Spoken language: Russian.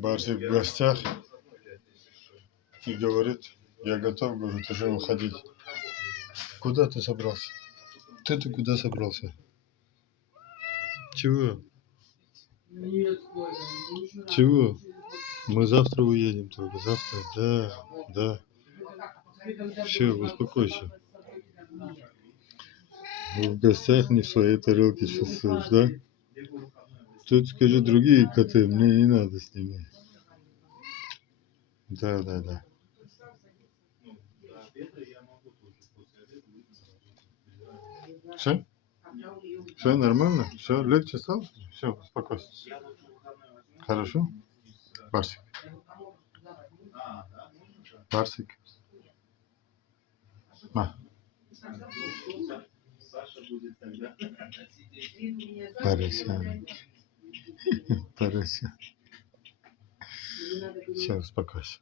Барсик в гостях и говорит, я готов, говорит, уже уходить. Куда ты собрался? Ты куда собрался? Чего? Чего? Мы завтра уедем только, завтра, да. Все, успокойся. В гостях не в своей тарелке чувствуешь, да? Тут, скажи, другие коты, мне не надо с ними. Да. Все? Все нормально? Все, легче стало? Все, успокойся. Хорошо? Барсик. Барсик. На. Поросенок. Поросенок. Все, успокойся.